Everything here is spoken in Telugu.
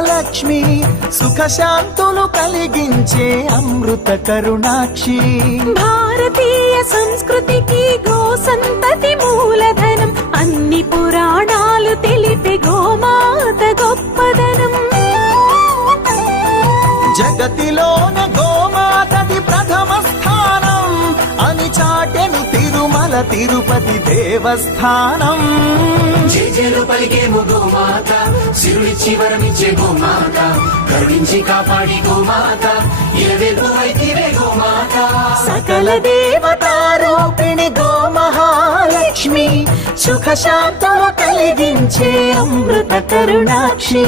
మహాలక్ష్మి, సుఖశాంతులు కలిగించే అమృత కరుణాక్షి. భారతీయ సంస్కృతికి గో సంతతి మూలధనం, అన్ని పురాణాలు తెలిపే గోమాత గొప్పదనం. జగతిలోన గోమాతది ప్రథమ స్థానం అని చాటెను తిరుమల తిరుపతి దేవస్థానం. జేజేలు పలికేము గోమాత, సిరుడిచ్చి వరమిచ్చే గోమాత, కరుణించి కాపాడి గోమాత, ఇలవేల్పు వైతివే గోమాత. సకల దేవతారూపిణి గో మహాలక్ష్మి, సుఖశాంతులు కలిగించే అమృత కరుణాక్షి.